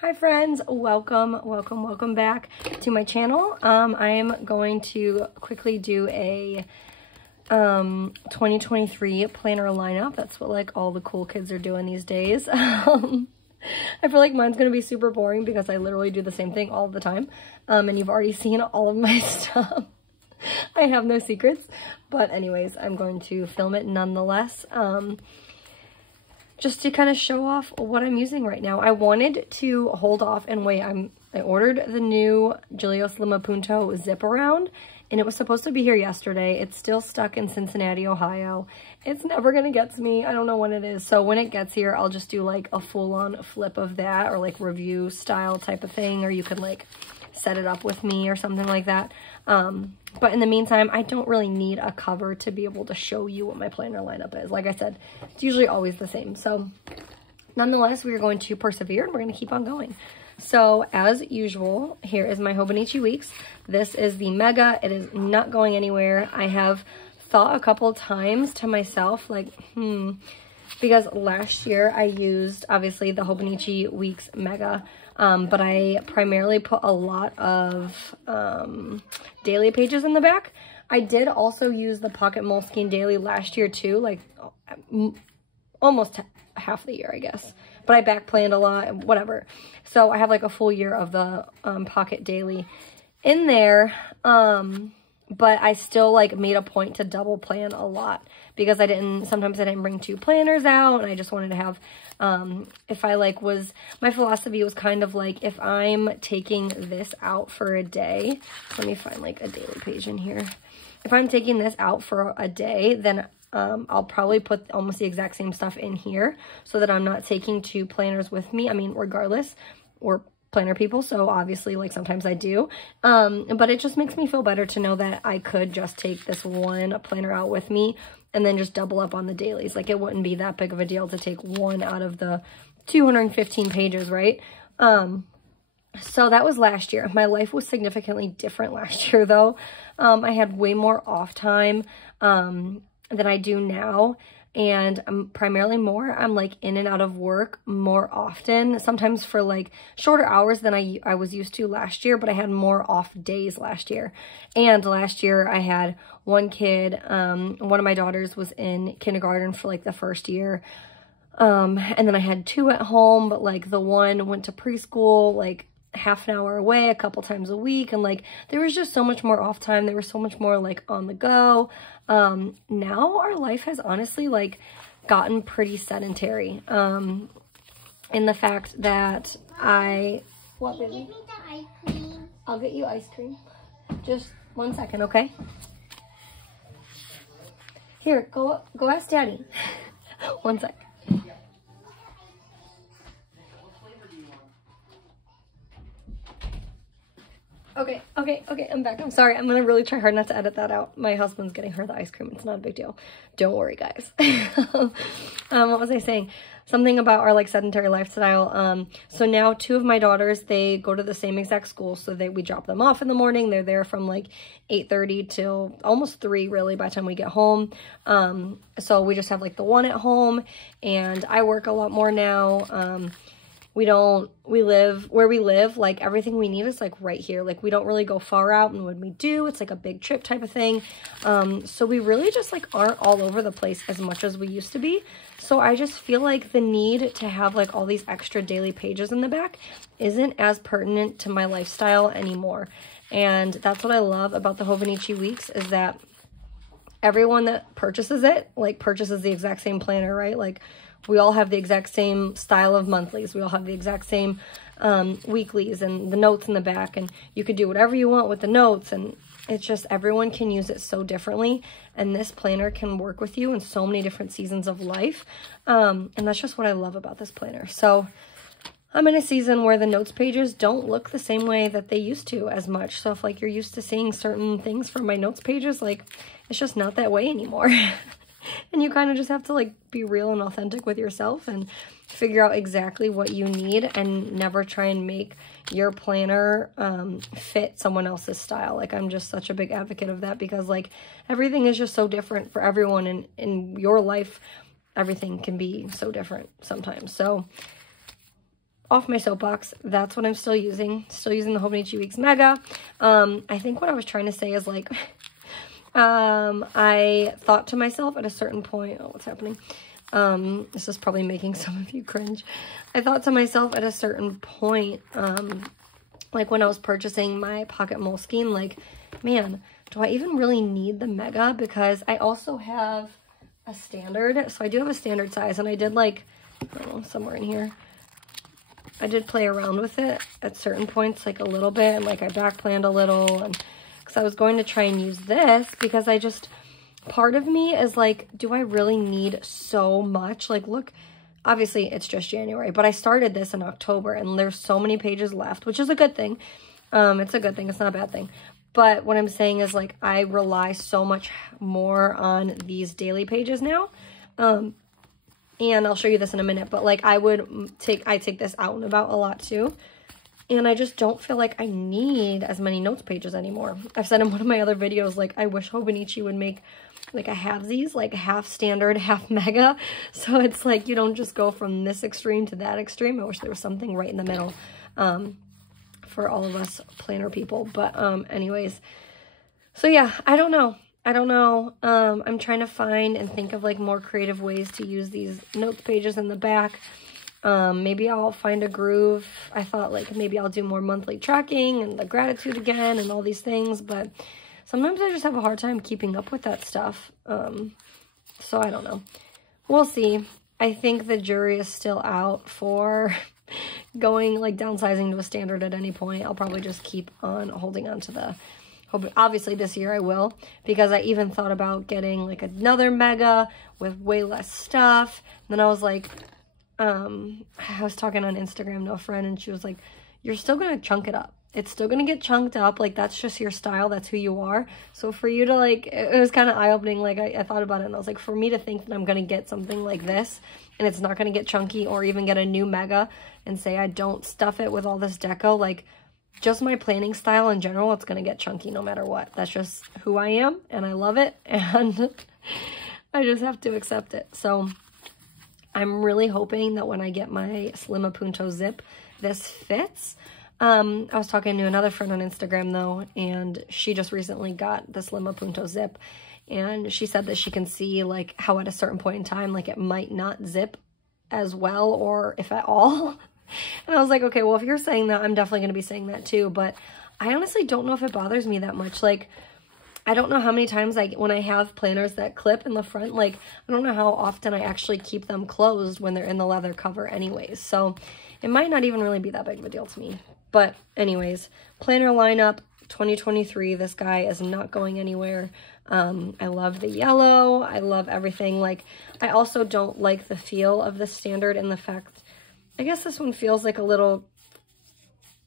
Hi friends, welcome back to my channel. I am going to quickly do a 2023 planner lineup. That's what like all the cool kids are doing these days. I feel like mine's gonna be super boring because I literally do the same thing all the time. And you've already seen all of my stuff. I have no secrets, but anyways, I'm going to film it nonetheless. Just to kind of show off what I'm using right now. I wanted to hold off and wait. I ordered the new Gilios Lima Punto zip around, and it was supposed to be here yesterday. It's still stuck in Cincinnati, Ohio. It's never gonna get to me. I don't know when it is. So when it gets here, I'll just do like a full-on flip of that, or like review style type of thing, or you could like set it up with me or something like that. But in the meantime, I don't really need a cover to be able to show you what my planner lineup is. Like I said, it's usually always the same. So nonetheless, we are going to persevere and we're going to keep on going. So as usual, here is my Hobonichi weeks. This is the mega. It is not going anywhere. I have thought a couple times to myself, like, because last year I used obviously the Hobonichi weeks mega. But I primarily put a lot of daily pages in the back. I did also use the Pocket Moleskine daily last year too, like almost half the year, I guess. But I back planned a lot, whatever. So I have like a full year of the Pocket daily in there. But I still like made a point to double plan a lot because sometimes I didn't bring two planners out, and I just wanted to have, if I like my philosophy was kind of like, if I'm taking this out for a day, let me find like a daily page in here. If I'm taking this out for a day, then I'll probably put almost the exact same stuff in here so that I'm not taking two planners with me. I mean, regardless, we're planner people, so obviously like sometimes I do, but it just makes me feel better to know that I could just take this one planner out with me and then just double up on the dailies. Like it wouldn't be that big of a deal to take one out of the 215 pages, right? So that was last year. My life was significantly different last year though. I had way more off time than I do now. And I'm primarily I'm like in and out of work more often, sometimes for like shorter hours than I was used to last year, but I had more off days last year. And last year I had one kid, one of my daughters was in kindergarten for like the first year. And then I had two at home, but like the one went to preschool, like half an hour away a couple times a week, and like there was just so much more off time. There was so much more like on the go. Now our life has honestly like gotten pretty sedentary in the fact that what, baby? Give me the ice cream. I'll get you ice cream. Just 1 second, okay? Here, go ask Daddy. 1 sec. Okay, I'm back. I'm sorry. I'm gonna really try hard not to edit that out. My husband's getting her the ice cream. It's not a big deal. Don't worry, guys. What was I saying? Something about our like sedentary lifestyle. So now two of my daughters, they go to the same exact school. So we drop them off in the morning. They're there from like 8:30 till almost 3 really by the time we get home. So we just have like the one at home, and I work a lot more now. We live where we live, like everything we need is like right here. Like we don't really go far out, and when we do, it's like a big trip type of thing. So we really just like aren't all over the place as much as we used to be. So I just feel like the need to have like all these extra daily pages in the back isn't as pertinent to my lifestyle anymore. And that's what I love about the Hobonichi weeks, is that everyone that purchases it, like purchases the exact same planner, right? Like we all have the exact same style of monthlies. We all have the exact same weeklies and the notes in the back, and you could do whatever you want with the notes, and it's just everyone can use it so differently, and this planner can work with you in so many different seasons of life, and that's just what I love about this planner. So I'm in a season where the notes pages don't look the same way that they used to as much. So if like you're used to seeing certain things from my notes pages, like it's just not that way anymore. And you kind of just have to like be real and authentic with yourself and figure out exactly what you need, and never try and make your planner fit someone else's style. Like I'm just such a big advocate of that, because like everything is just so different for everyone, and in your life everything can be so different sometimes. So off my soapbox. That's what I'm still using. Still using the Hobonichi Weeks Mega. I think what I was trying to say is like, I thought to myself at a certain point, oh, what's happening? This is probably making some of you cringe. I thought to myself at a certain point, like when I was purchasing my pocket Moleskine, like, man, do I even really need the Mega? Because I also have a standard. So I do have a standard size, and I did like, I don't know, somewhere in here, I did play around with it at certain points, like a little bit, and like I back planned a little, and because I was going to try and use this, because I just, part of me is like, do I really need so much? Like, look, obviously it's just January, but I started this in October, and there's so many pages left, which is a good thing. It's a good thing. It's not a bad thing. But what I'm saying is like, I rely so much more on these daily pages now. And I'll show you this in a minute, but like I take this out and about a lot too. And I just don't feel like I need as many notes pages anymore. I've said in one of my other videos, like I wish Hobonichi would make like a halvesies, like half standard, half mega. So it's like you don't just go from this extreme to that extreme. I wish there was something right in the middle for all of us planner people. But anyways, so yeah, I don't know. I'm trying to find and think of like more creative ways to use these notes pages in the back. Maybe I'll find a groove. I thought like maybe I'll do more monthly tracking and the gratitude again and all these things, but sometimes I just have a hard time keeping up with that stuff. So I don't know. We'll see. I think the jury is still out for going like downsizing to a standard at any point. I'll probably just keep on holding on to the, obviously this year I will, because I even thought about getting like another mega with way less stuff. And then I was like, I was talking on Instagram to a friend, and she was like, you're still going to chunk it up. It's still going to get chunked up. Like, that's just your style. That's who you are. So for you to like, it was kind of eye-opening. Like I thought about it, and I was like, for me to think that I'm going to get something like this and it's not going to get chunky, or even get a new mega and say I don't stuff it with all this deco, like just my planning style in general, it's going to get chunky no matter what. That's just who I am, and I love it, and I just have to accept it. So I'm really hoping that when I get my Slim Punto zip, this fits. I was talking to another friend on Instagram though, and she just recently got the Slim Punto zip, and she said that she can see like how at a certain point in time, like it might not zip as well, or if at all. And I was like, okay, well, if you're saying that, I'm definitely going to be saying that too. But I honestly don't know if it bothers me that much. Like, I don't know how many times when I have planners that clip in the front, like, I don't know how often I actually keep them closed when they're in the leather cover anyways. So it might not even really be that big of a deal to me. But anyways, planner lineup 2023. This guy is not going anywhere. I love the yellow. I love everything. Like, I also don't like the feel of the standard, and the fact, I guess this one feels like a little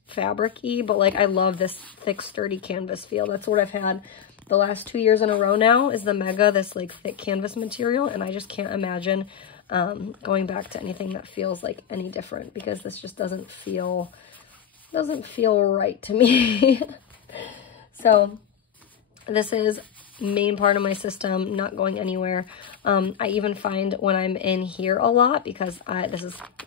fabric-y, but like I love this thick, sturdy canvas feel. That's what I've had the last 2 years in a row now, is the Mega, this like thick canvas material, and I just can't imagine going back to anything that feels like any different, because this just doesn't feel right to me. So this is main part of my system, not going anywhere. I even find when I'm in here a lot, because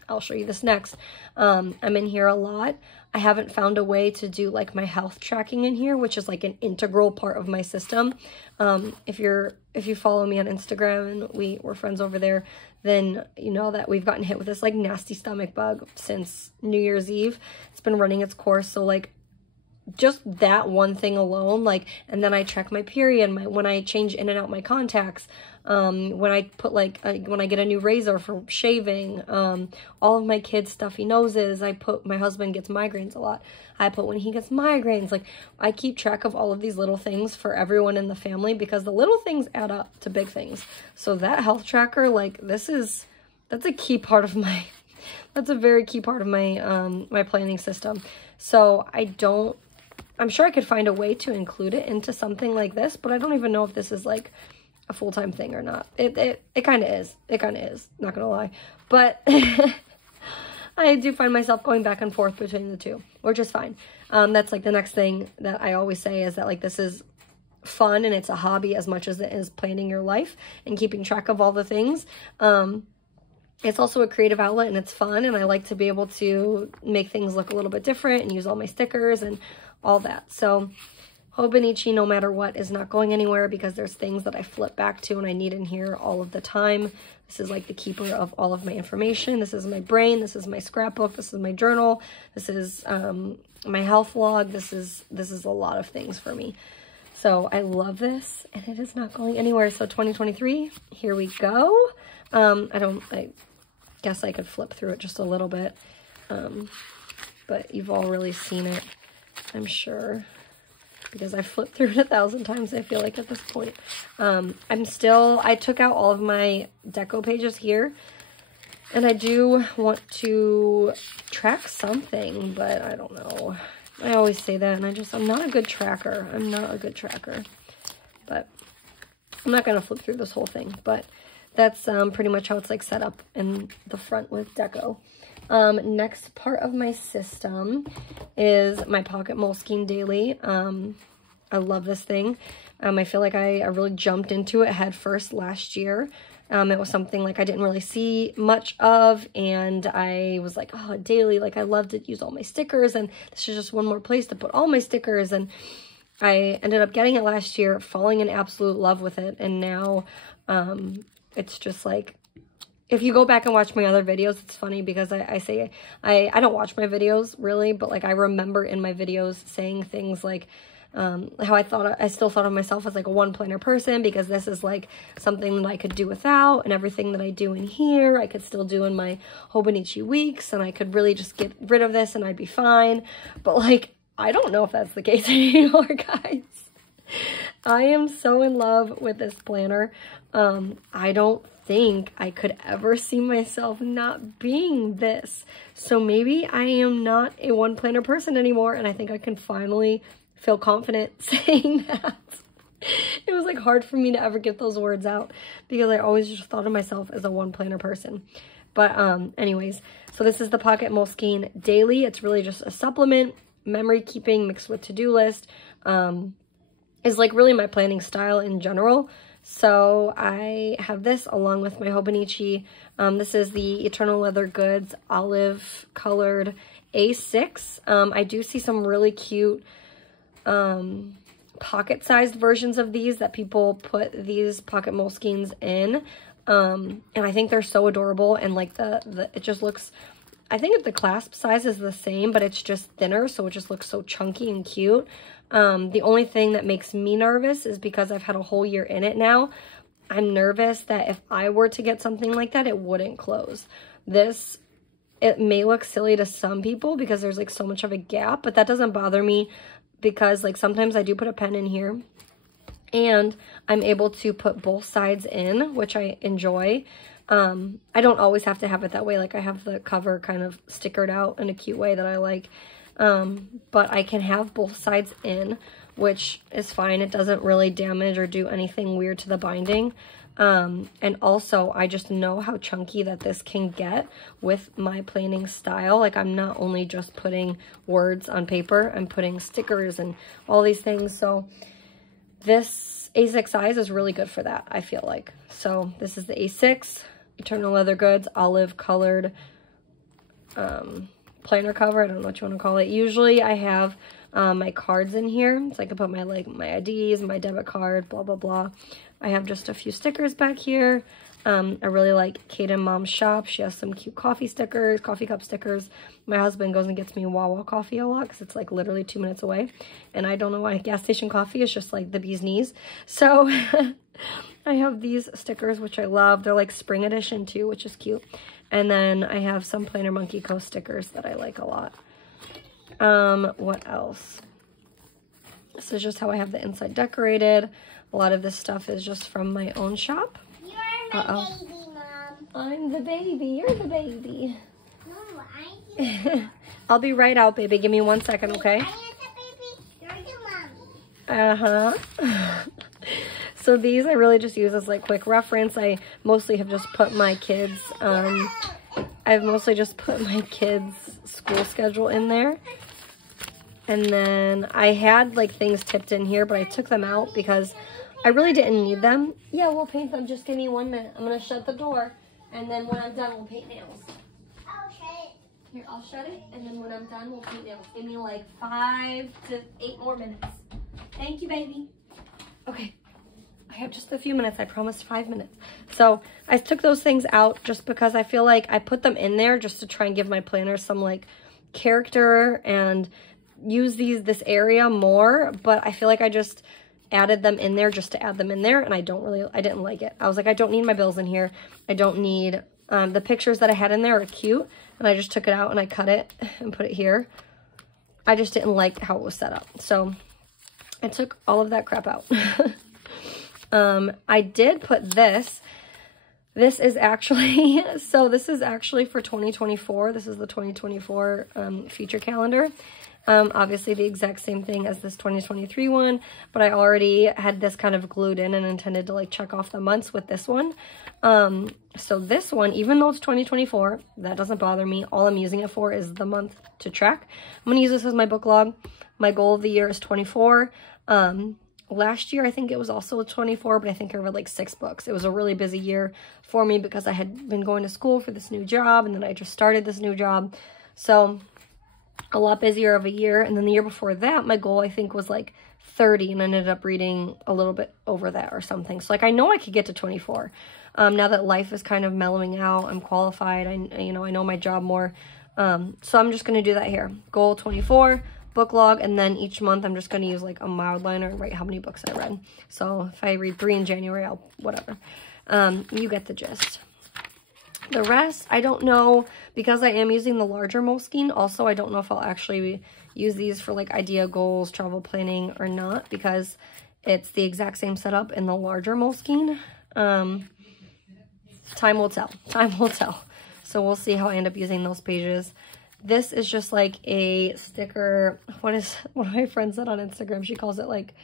I'll show you this next. I'm in here a lot. I haven't found a way to do like my health tracking in here, which is like an integral part of my system. If you follow me on Instagram and we're friends over there, then you know that we've gotten hit with this like nasty stomach bug since New Year's Eve. It's been running its course. So like, just that one thing alone, like, and then I check my period, when I change in and out my contacts, when I put like, when I get a new razor for shaving, all of my kids' stuffy noses, my husband gets migraines a lot. I put when he gets migraines, like, I keep track of all of these little things for everyone in the family, because the little things add up to big things. So that health tracker, like, that's a key part of that's a very key part of my, my planning system. So I'm sure I could find a way to include it into something like this, but I don't even know if this is like a full-time thing or not. It kind of is. It kind of is, not gonna lie. But I do find myself going back and forth between the two, which is fine. That's like the next thing that I always say, is that like this is fun and it's a hobby as much as it is planning your life and keeping track of all the things. it's also a creative outlet and it's fun, and I like to be able to make things look a little bit different and use all my stickers and all that. So Hobonichi, no matter what, is not going anywhere because there's things that I flip back to and I need in here all of the time. This is like the keeper of all of my information. This is my brain. This is my scrapbook. This is my journal. This is my health log. This is a lot of things for me. So I love this, and it is not going anywhere. So 2023, here we go. I guess I could flip through it just a little bit, but you've all really seen it, I'm sure, because I flipped through it 1,000 times, I feel like, at this point. I took out all of my deco pages here, and I do want to track something, but I don't know. I always say that, and I'm not a good tracker. I'm not a good tracker, but I'm not going to flip through this whole thing, but that's pretty much how it's like set up in the front with deco. Next part of my system is my Pocket Moleskine Daily. I love this thing. I feel like I really jumped into it head first last year. It was something like I didn't really see much of, and I was like, oh, daily, like I love to use all my stickers, and this is just one more place to put all my stickers. And I ended up getting it last year, falling in absolute love with it, and now it's just like, if you go back and watch my other videos, it's funny because I don't watch my videos really, but like I remember in my videos saying things like how I still thought of myself as like a one planner person, because this is like something that I could do without, and everything that I do in here I could still do in my Hobonichi weeks, and I could really just get rid of this and I'd be fine. But like, I don't know if that's the case anymore, guys. I am so in love with this planner. I don't think I could ever see myself not being this. So maybe I am not a one planner person anymore, and I think I can finally feel confident saying that. It was like hard for me to ever get those words out because I always just thought of myself as a one planner person. But anyways, so this is the Pocket Moleskine Daily. It's really just a supplement, memory keeping mixed with to-do list. Is like really my planning style in general. So I have this along with my Hobonichi. This is the Eternal Leather Goods olive colored A6. I do see some really cute pocket sized versions of these that people put these Pocket Moleskines in. And I think they're so adorable, and like it just looks, I think if the clasp size is the same, but it's just thinner, so it just looks so chunky and cute. The only thing that makes me nervous is because I've had a whole year in it now. I'm nervous that if I were to get something like that, it wouldn't close. This, it may look silly to some people because there's like so much of a gap, but that doesn't bother me because like sometimes I do put a pen in here and I'm able to put both sides in, which I enjoy. I don't always have to have it that way. Like I have the cover kind of stickered out in a cute way that I like. But I can have both sides in, which is fine. It doesn't really damage or do anything weird to the binding. And also I just know how chunky that this can get with my planning style. Like I'm not only just putting words on paper, I'm putting stickers and all these things. So this A6 size is really good for that, I feel like. So this is the A6 Eternal Leather Goods olive colored planner cover. I don't know what you want to call it. Usually I have my cards in here, so I can put my my IDs, my debit card, blah blah blah. I have just a few stickers back here. I really like Kaden Mom's shop. She has some cute coffee stickers, coffee cup stickers. My husband goes and gets me Wawa coffee a lot because it's like literally 2 minutes away, and I don't know why gas station coffee is just like the bee's knees. So I have these stickers, which I love. They're like spring edition too, which is cute. And then I have some Planner Monkey Co. stickers that I like a lot. What else? This is just how I have the inside decorated. A lot of this stuff is just from my own shop. You're my baby, Mom. I'm the baby. You're the baby. No, I'm you. I'll be right out, baby. Give me 1 second, okay? I am the baby. You're the mommy. So these I really just use as like quick reference. I mostly have just put my kids, I've mostly just put my kids' school schedule in there. And then I had like things tipped in here, but I took them out because I really didn't need them. Yeah, we'll paint them. Just give me 1 minute. I'm going to shut the door And then when I'm done, we'll paint nails. I'll shut it. Here, I'll shut it, and then when I'm done, we'll paint nails. Give me like 5 to 8 more minutes. Thank you, baby. Okay, I have just a few minutes. I promised 5 minutes. So I took those things out just because I feel like I put them in there just to try and give my planner some like character and use this area more. But I feel like I just added them in there just to add them in there, and I didn't like it. I was like, I don't need my bills in here. I don't need, the pictures that I had in there are cute, and I just took it out and I cut it and put it here. I just didn't like how it was set up. So I took all of that crap out. I did put this. This is actually, so this is actually for 2024. This is the 2024 feature calendar. Obviously the exact same thing as this 2023 one, but I already had this kind of glued in and intended to like check off the months with this one. So this one, even though it's 2024, that doesn't bother me. All I'm using it for is the month to track. I'm going to use this as my book log. My goal of the year is 24. Last year, I think it was also 24, but I think I read like 6 books. It was a really busy year for me because I had been going to school for this new job, and then I just started this new job. So a lot busier of a year. And then the year before that, my goal I think was like 30, and I ended up reading a little bit over that or something. So like I know I could get to 24. Now that life is kind of mellowing out, I'm qualified. I know my job more. So I'm just going to do that here. Goal 24, book log, and then each month I'm just going to use like a mild liner and write how many books I read. So if I read 3 in January, I'll whatever. You get the gist. The rest, I don't know, because I am using the larger Moleskine. Also, I don't know if I'll actually use these for like idea goals, travel planning or not, because it's the exact same setup in the larger Moleskine. Time will tell. Time will tell. So we'll see how I end up using those pages. This is just like a sticker. What is one of my friends said on Instagram? She calls it like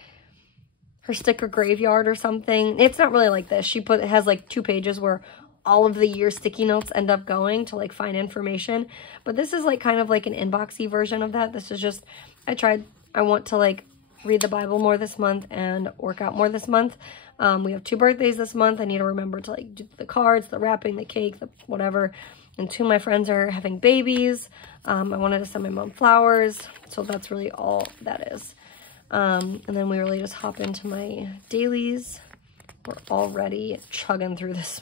her sticker graveyard or something. It's not really like this. It has like 2 pages where all of the year sticky notes end up going to like find information. But this is like kind of like an inboxy version of that. This is just, I want to like read the Bible more this month and work out more this month. We have 2 birthdays this month. I need to remember to like do the cards, the wrapping, the cake, the whatever. And 2 of my friends are having babies. I wanted to send my mom flowers. So that's really all that is. And then we really just hop into my dailies. We're already chugging through this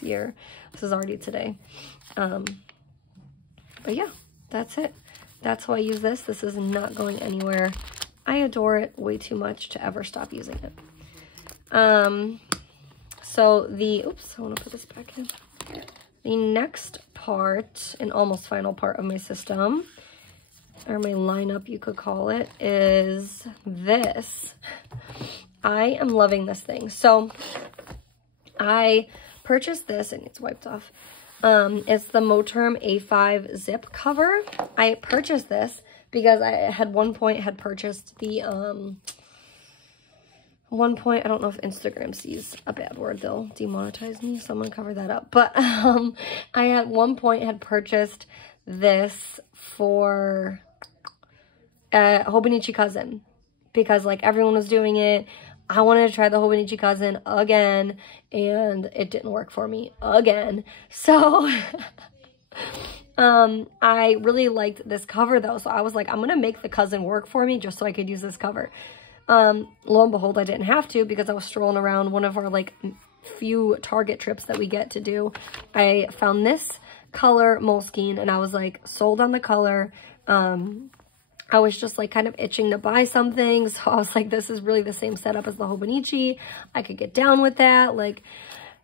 year. This is already today. But yeah, that's it. That's how I use this. This is not going anywhere. I adore it way too much to ever stop using it. So oops, I want to put this back in. The next part, and almost final part of my system, or my lineup you could call it, is this. I am loving this thing. So I purchased this, and it's wiped off. It's the Moterm A5 zip cover. I purchased this because I had one point had purchased the I don't know if Instagram sees a bad word, they'll demonetize me, so I'm gonna cover that up. But I at one point had purchased this for Hobonichi Cousin because like everyone was doing it. I wanted to try the Hobonichi Cousin again, and it didn't work for me again. So I really liked this cover though, so I was like, I'm gonna make the Cousin work for me just so I could use this cover. Lo and behold, I didn't have to because I was strolling around one of our like few Target trips that we get to do. I found this color Moleskine, and I was like sold on the color. I was just like kind of itching to buy something. So I was like, this is really the same setup as the Hobonichi. I could get down with that. Like,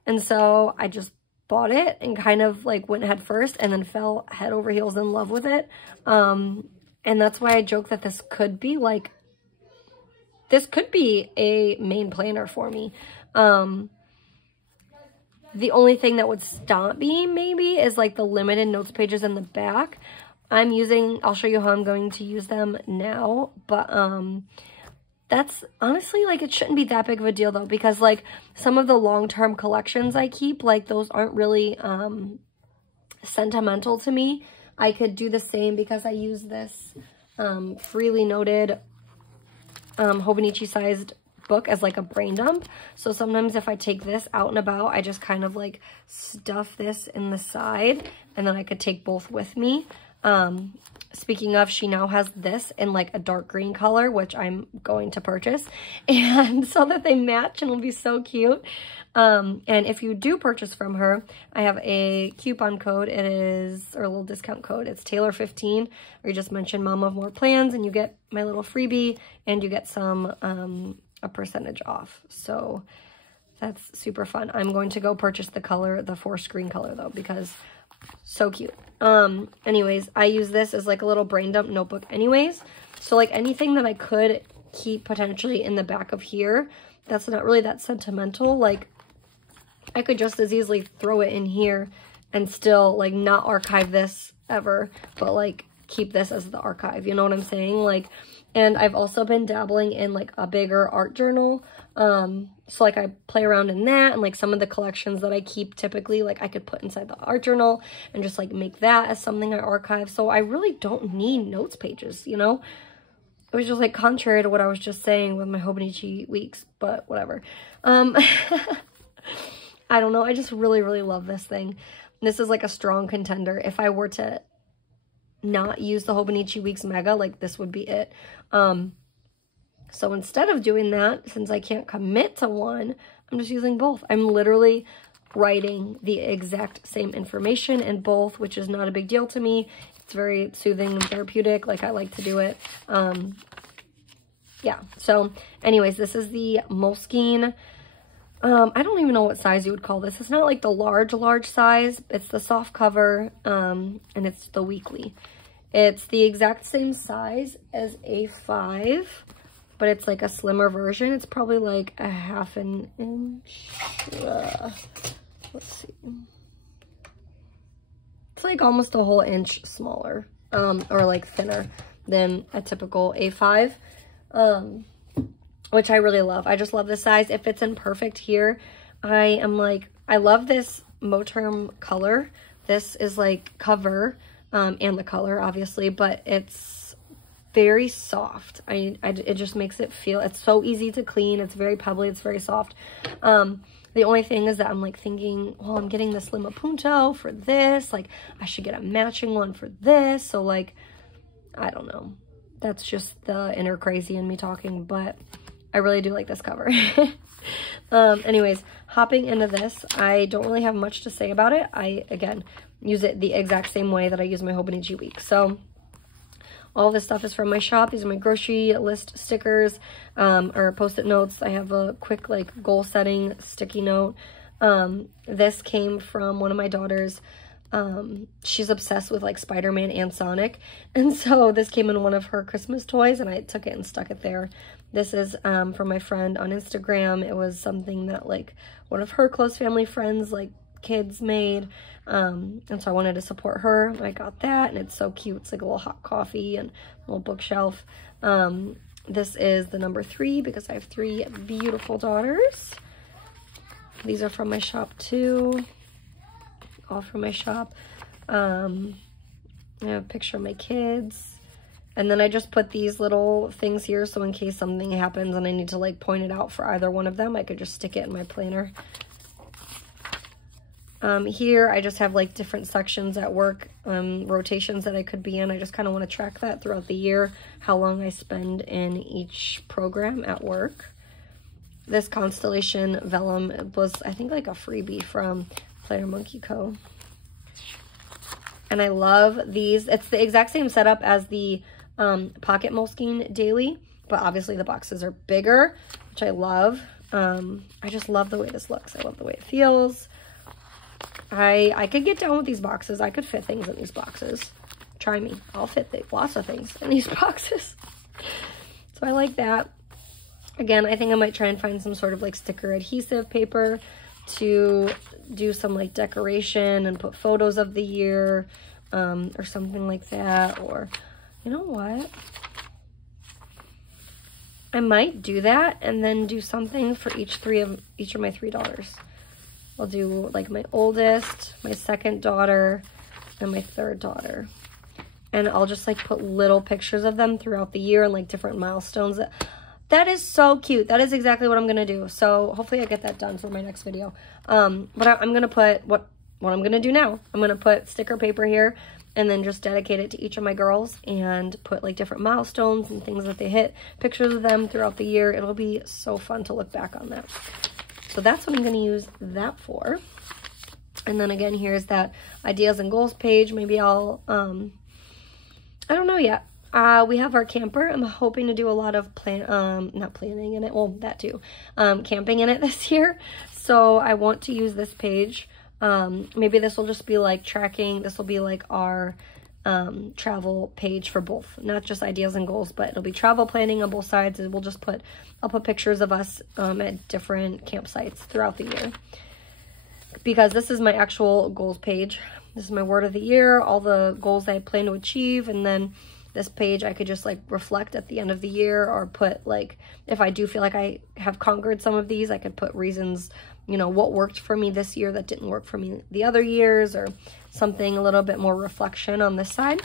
and so I just bought it and kind of like went head first and then fell head over heels in love with it. And that's why I joke that this could be a main planner for me. The only thing that would stop me maybe is like the limited notes pages in the back. I'll show you how I'm going to use them now, but that's honestly like, it shouldn't be that big of a deal though, because like some of the long-term collections I keep, like those aren't really sentimental to me. I could do the same because I use this freely noted Hobonichi sized book as like a brain dump. So sometimes if I take this out and about, I just kind of like stuff this in the side, and then I could take both with me. Speaking of, she now has this in like a dark green color, which I'm going to purchase, and so that they match and will be so cute. And if you do purchase from her, I have a coupon code. It is, or a little discount code. It's Taylor15, or you just mention Mom of More Plans and you get my little freebie, and you get some, a percentage off. So that's super fun. I'm going to go purchase the color, the forest green color though, because so cute. Anyways, I use this as like a little brain dump notebook anyways. So like anything that I could keep potentially in the back of here, that's not really that sentimental. Like I could just as easily throw it in here and still like not archive this ever, but like keep this as the archive, you know what I'm saying? Like, and I've also been dabbling in like a bigger art journal. So like I play around in that, and like some of the collections that I keep typically, like I could put inside the art journal and just like make that as something I archive. So I really don't need notes pages, you know? It was just like contrary to what I was just saying with my Hobonichi weeks, but whatever. I don't know. I just really, really love this thing. This is like a strong contender. If I were to not use the Hobonichi Weeks Mega, like this would be it. So instead of doing that, since I can't commit to one, I'm just using both. I'm literally writing the exact same information in both, which is not a big deal to me. It's very soothing and therapeutic. Like I like to do it. Yeah. So anyways, this is the Moleskine. I don't even know what size you would call this. It's not like the large size. It's the soft cover, and it's the weekly. It's the exact same size as A5, but it's like a slimmer version. It's probably like a half an inch. Let's see. It's like almost a whole inch smaller, or like thinner than a typical A5. Which I really love. I just love this size. It fits in perfect here. I love this Moterm color. This is like cover, and the color obviously, but it's very soft. It just makes it feel, it's so easy to clean. It's very pebbly. It's very soft. The only thing is that I'm like thinking, well, I'm getting this Lima Punto for this. Like I should get a matching one for this. So like, I don't know. That's just the inner crazy in me talking, but I really do like this cover. Anyways, hopping into this, I don't really have much to say about it. I, again, use it the exact same way that I use my Hobonichi week. So all this stuff is from my shop. These are my grocery list stickers, or post-it notes. I have a quick like goal setting sticky note. This came from one of my daughters. She's obsessed with like Spider-Man and Sonic, and so this came in one of her Christmas toys, and I took it and stuck it there. This is from my friend on Instagram. It was something that like one of her close family friends, like kids, made, and so I wanted to support her. I got that, and it's so cute. It's like a little hot coffee and a little bookshelf. This is the number 3 because I have 3 beautiful daughters. These are from my shop too. All from my shop. I have a picture of my kids, and then I just put these little things here so in case something happens and I need to like point it out for either one of them, I could just stick it in my planner. Here I just have like different sections at work, rotations that I could be in. I just kind of want to track that throughout the year, how long I spend in each program at work. This Constellation Vellum was, I think, like a freebie from Player Monkey Co. And I love these. It's the exact same setup as the Pocket Moleskine Daily, but obviously the boxes are bigger, which I love. I just love the way this looks. I love the way it feels. I could get down with these boxes. I could fit things in these boxes. Try me. I'll fit lots of things in these boxes. So I like that. Again, I think I might try and find some sort of like sticker adhesive paper to do some like decoration and put photos of the year, or something like that. Or you know what, I might do that and then do something for each of my 3 daughters. I'll do like my oldest, my second daughter, and my third daughter, and I'll just like put little pictures of them throughout the year and like different milestones. That is so cute. That is exactly what I'm going to do. So hopefully I get that done for my next video. But I'm going to put what I'm going to do now. I'm going to put sticker paper here and then just dedicate it to each of my girls and put like different milestones and things that they hit, pictures of them throughout the year. It'll be so fun to look back on that. So that's what I'm going to use that for. And then again, here's that ideas and goals page. Maybe I'll, I don't know yet. We have our camper. I'm hoping to do a lot of not planning in it. Well, that too. Camping in it this year. So I want to use this page. Maybe this will just be like tracking. This will be like our travel page for both, not just ideas and goals, but it'll be travel planning on both sides. And we'll just I'll put pictures of us at different campsites throughout the year. Because this is my actual goals page. This is my word of the year, all the goals I plan to achieve, and then this page I could just like reflect at the end of the year, or put like, if I do feel like I have conquered some of these, I could put reasons, you know, what worked for me this year that didn't work for me the other years, or something a little bit more reflection on this side.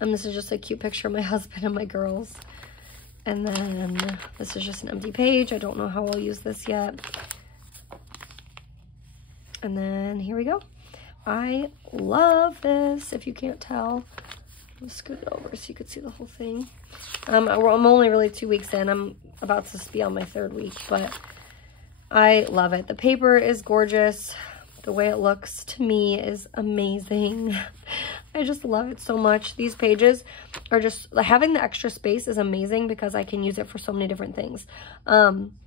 And this is just a cute picture of my husband and my girls. And then this is just an empty page. I don't know how I'll use this yet. And then here we go. I love this, if you can't tell. I'll scoot it over so you could see the whole thing. I'm only really 2 weeks in. I'm about to be on my 3rd week, but I love it. The paper is gorgeous. The way it looks to me is amazing. I just love it so much. These pages are just, having the extra space is amazing because I can use it for so many different things.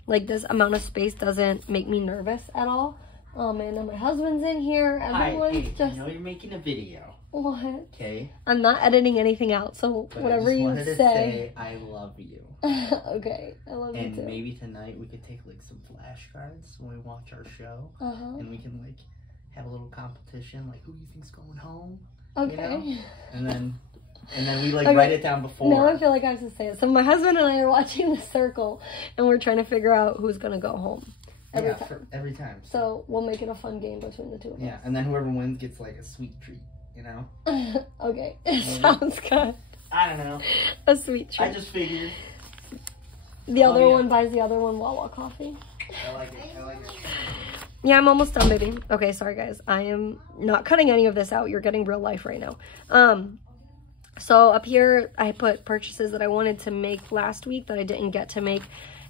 Like this amount of space doesn't make me nervous at all. And then my husband's in here. Everyone's just... I know you're making a video. What? Okay. I'm not editing anything out, so but whatever you say. To say I love you. Okay, I love you too. And maybe tonight we could take like some flashcards when we watch our show. And we can like have a little competition, like who you think's going home. Okay. You know? And then we like write it down before. Now I feel like I have to say it. So my husband and I are watching The Circle, and we're trying to figure out who's gonna go home. Every time. So we'll make it a fun game between the two of us. Yeah, and then whoever wins gets like a sweet treat, you know? Okay, sounds good. I don't know. A sweet treat. I just figured. The other one buys the other one Wawa coffee. I like it. Yeah, I'm almost done, baby. Okay, sorry guys. I am not cutting any of this out. You're getting real life right now. So up here, I put purchases that I wanted to make last week that I didn't get to make.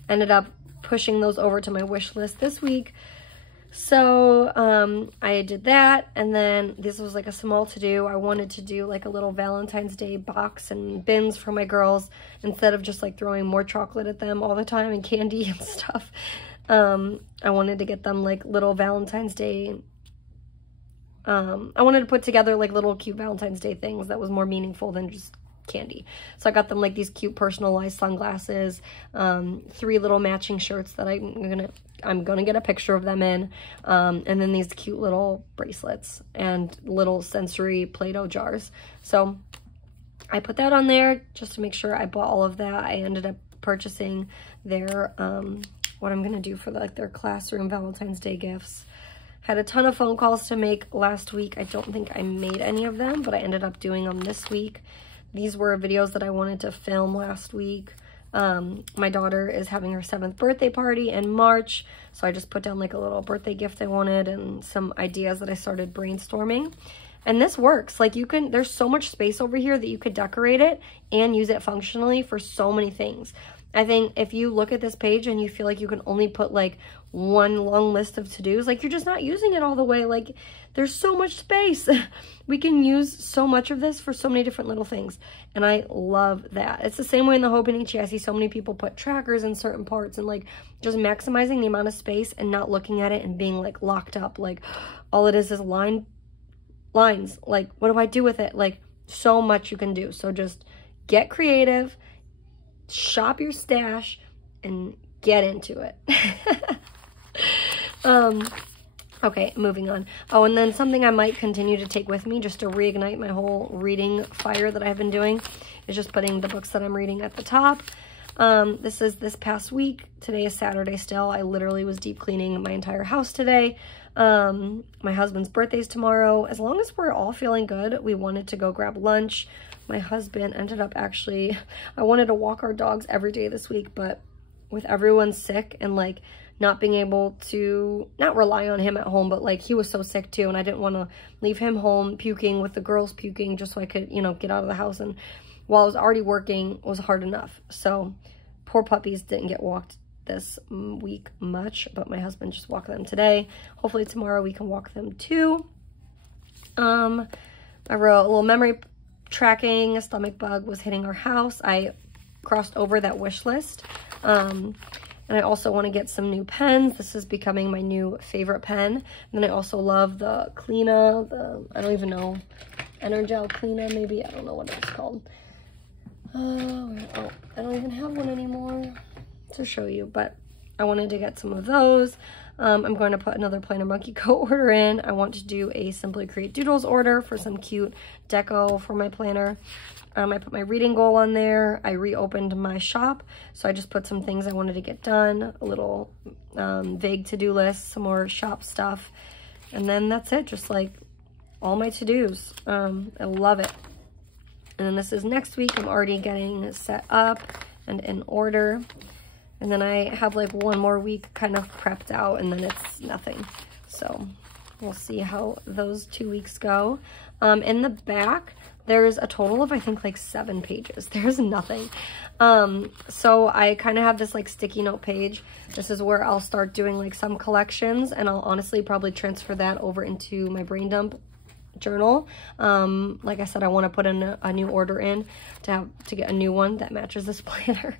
Ended up pushing those over to my wish list this week. So I did that, and then this was like a small to-do. I wanted to do like a little Valentine's Day box and bins for my girls instead of just like throwing more chocolate at them all the time and candy and stuff. I wanted to get them like little Valentine's Day. I wanted to put together like little cute Valentine's Day things that was more meaningful than just candy. So I got them like these cute personalized sunglasses, 3 little matching shirts that I'm gonna get a picture of them in, and then these cute little bracelets and little sensory Play-Doh jars. So I put that on there just to make sure I bought all of that. I ended up purchasing their what I'm gonna do for their classroom Valentine's Day gifts. Had a ton of phone calls to make last week. I don't think I made any of them, but I ended up doing them this week. These were videos that I wanted to film last week. My daughter is having her 7th birthday party in March, so I just put down like a little birthday gift I wanted and some ideas that I started brainstorming. And this works. Like there's so much space over here that you could decorate it and use it functionally for so many things. I think if you look at this page and you feel like you can only put like one long list of to-dos, like you're just not using it all the way. Like there's so much space. We can use so much of this for so many different little things. And I love that. It's the same way in the Hobonichi. I see so many people put trackers in certain parts and like just maximizing the amount of space and not looking at it and being like locked up. Like all it is lines. Like what do I do with it? Like so much you can do. So just get creative, shop your stash, and get into it. Okay, moving on. Oh, and then something I might continue to take with me just to reignite my whole reading fire that I've been doing is just putting the books that I'm reading at the top. This is this past week. Today is Saturday still. I literally was deep cleaning my entire house today. My husband's birthday's tomorrow. As long as we're all feeling good, we wanted to go grab lunch. my husband ended up actually, I wanted to walk our dogs every day this week, but with everyone sick and like not being able to, not rely on him at home, but like he was so sick too, and I didn't want to leave him home puking with the girls puking just so I could, you know, get out of the house. And while I was already working, it was hard enough. So poor puppies didn't get walked this week much, but my husband just walked them today. Hopefully tomorrow we can walk them too. I wrote a little memory tracking. A stomach bug was hitting our house. I crossed over that wish list. And I also want to get some new pens. This is becoming my new favorite pen. And then I also love the Cleana, I don't even know, Energel Cleana maybe. I don't know what it's called. Oh, I don't even have one anymore to show you, but I wanted to get some of those. I'm going to put another Planner Monkey Co. order in. I want to do a Simply Create Doodles order for some cute deco for my planner. I put my reading goal on there. I reopened my shop, so I just put some things I wanted to get done, a little vague to-do list, some more shop stuff, and then that's it, just like all my to-dos. I love it. And then this is next week. I'm already getting set up and in order. And then I have like one more week kind of prepped out, and then it's nothing. So we'll see how those 2 weeks go. In the back, there's a total of, I think, like 7 pages. There's nothing. So I kind of have this like sticky note page. This is where I'll start doing like some collections, and I'll honestly probably transfer that over into my brain dump journal. Like I said, I want to put in a new order in to get a new one that matches this planner.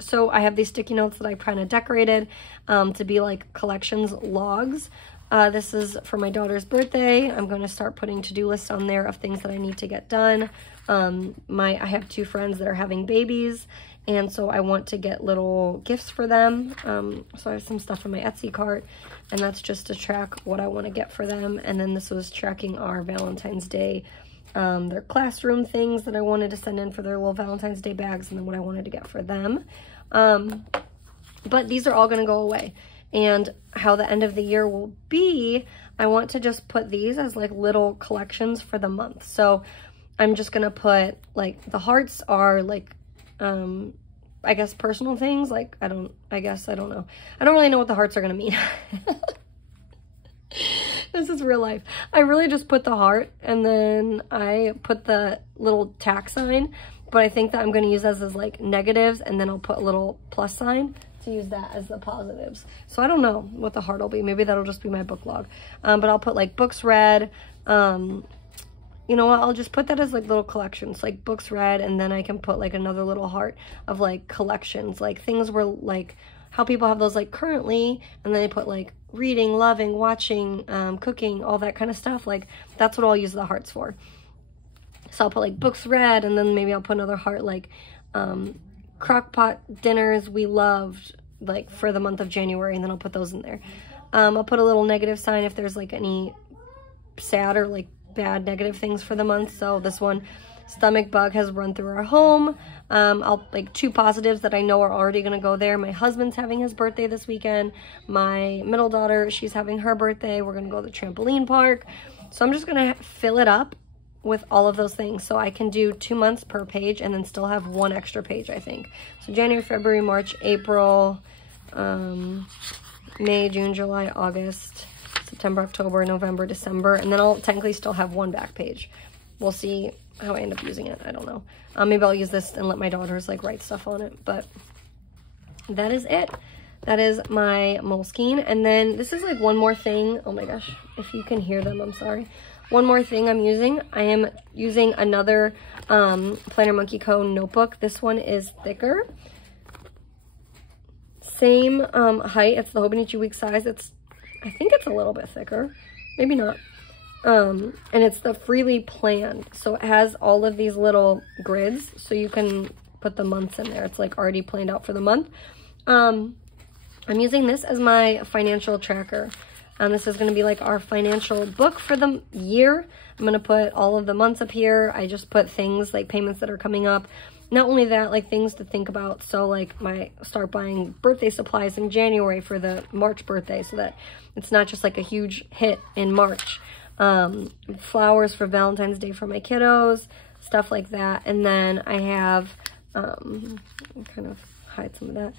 So I have these sticky notes that I kind of decorated to be like collections logs. This is for my daughter's birthday. I'm going to start putting to-do lists on there of things that I need to get done. I have 2 friends that are having babies, and so I want to get little gifts for them. So I have some stuff in my Etsy cart, and that's just to track what I want to get for them. And then this was tracking our Valentine's Day, their classroom things that I wanted to send in for their little Valentine's Day bags, and then what I wanted to get for them. But these are all going to go away. And how the end of the year will be, I want to just put these as like little collections for the month. So I'm just going to put like the hearts are like, I guess personal things. Like, I don't know. I don't really know what the hearts are going to mean. This is real life. I really just put the heart, and then I put the little tack sign, but I think that I'm going to use those as like negatives, and then I'll put a little plus sign to use that as the positives. So I don't know what the heart will be. Maybe that'll just be my book log. But I'll put like books read. You know what? I'll just put that as like little collections, like books read, and then I can put like another little heart of like collections, like things where like how people have those like currently, and then they put like reading, loving, watching, cooking, all that kind of stuff. Like that's what I'll use the hearts for. So I'll put like books read, and then maybe I'll put another heart like crockpot dinners we loved, like for the month of January, and then I'll put those in there. I'll put a little negative sign if there's like any sad or like bad negative things for the month. So this one, stomach bug has run through our home. I'll like 2 positives that I know are already gonna go there. My husband's having his birthday this weekend. My middle daughter, she's having her birthday. We're gonna go to the trampoline park. So I'm just gonna fill it up with all of those things, so I can do 2 months per page and then still have 1 extra page, I think. So January, February, March, April, May, June, July, August, September, October, November, December, and then I'll technically still have 1 back page. We'll see how I end up using it. I don't know. Maybe I'll use this and let my daughters like write stuff on it, but that is it. That is my Moleskine. And then this is like one more thing. Oh my gosh, if you can hear them, I'm sorry. One more thing I'm using. I am using another Planner Monkey Co. notebook. This one is thicker. Same height. It's the Hobonichi week size. I think it's a little bit thicker. Maybe not. And it's the freely planned. So it has all of these little grids, so you can put the months in there. It's like already planned out for the month. I'm using this as my financial tracker. This is going to be like our financial book for the year. I'm going to put all of the months up here. I just put things like payments that are coming up. Not only that, like things to think about. So like start buying birthday supplies in January for the March birthday, so that it's not just like a huge hit in March. Flowers for Valentine's Day for my kiddos. stuff like that. And then I have, kind of hide some of that.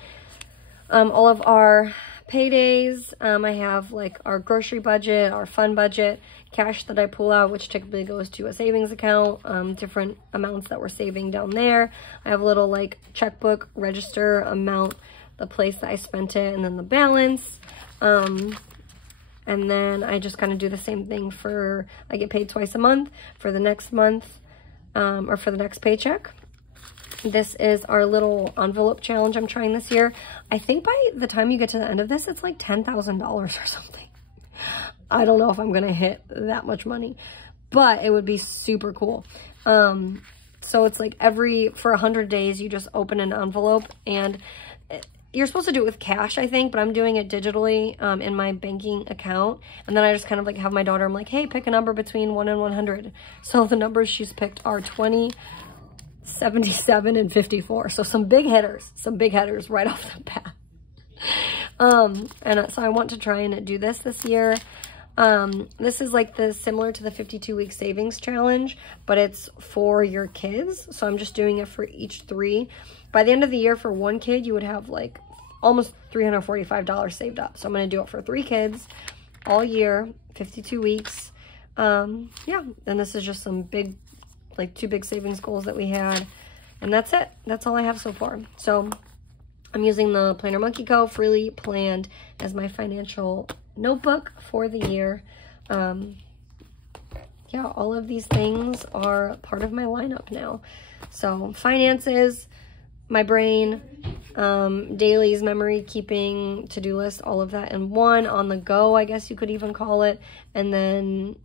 All of our paydays. I have like our grocery budget, our fun budget, cash that I pull out, which typically goes to a savings account, different amounts that we're saving down there. I have a little like checkbook register amount, the place that I spent it, and then the balance. And then I just kind of do the same thing for, I get paid twice a month for the next month, or for the next paycheck. This is our little envelope challenge I'm trying this year. I think by the time you get to the end of this, it's like $10,000 or something. I don't know if I'm going to hit that much money, but it would be super cool. So it's like for 100 days, you just open an envelope, and you're supposed to do it with cash, I think, but I'm doing it digitally in my banking account. And then I just kind of like have my daughter, I'm like, hey, pick a number between 1 and 100. So the numbers she's picked are 20, 77, and 54. So some big hitters right off the bat. And so I want to try and do this year. This is like similar to the 52-week savings challenge, but it's for your kids. So I'm just doing it for each 3. By the end of the year, for 1 kid, you would have like almost $345 saved up. So I'm going to do it for 3 kids all year, 52 weeks. Yeah, and this is just some big, like 2 big savings goals that we had. And that's it. That's all I have so far. So I'm using the Planner Monkey Co. Freely Planned as my financial notebook for the year. Yeah, all of these things are part of my lineup now. So finances, my brain, dailies, memory keeping, to-do list, all of that in one, on the go, I guess you could even call it. And then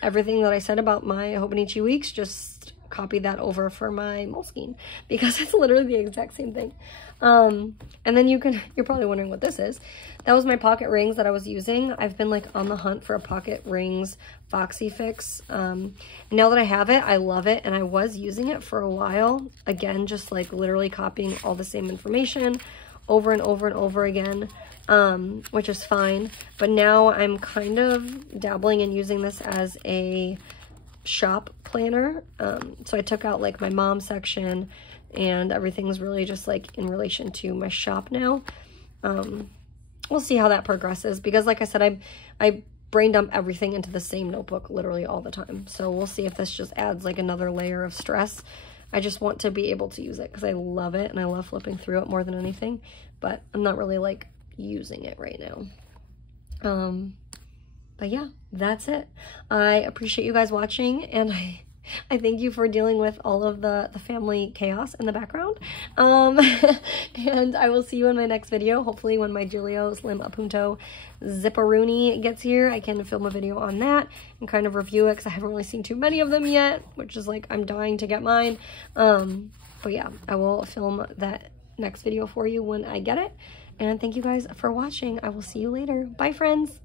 everything that I said about my Hobonichi weeks, just copy that over for my Moleskine, because it's literally the exact same thing. And then you're probably wondering what this is. That was my pocket rings that I was using. I've been like on the hunt for a pocket rings Foxy fix. Now that I have it, I love it, and I was using it for a while. Again, just like literally copying all the same information over and over and over again, which is fine. But now I'm kind of dabbling in using this as a shop planner. So I took out like my mom section, and everything's really just like in relation to my shop now. We'll see how that progresses, because like I said, I brain dump everything into the same notebook literally all the time. So we'll see if this just adds like another layer of stress. I just want to be able to use it because I love it, and I love flipping through it more than anything, but I'm not really like using it right now. But yeah, that's it. I appreciate you guys watching, and I thank you for dealing with all of the family chaos in the background. And I will see you in my next video. Hopefully when my Giulio Slim Appunto Zipperoonie gets here, I can film a video on that and kind of review it, because I haven't really seen too many of them yet, which is like, I'm dying to get mine. But yeah, I will film that next video for you when I get it. And thank you guys for watching. I will see you later. Bye, friends.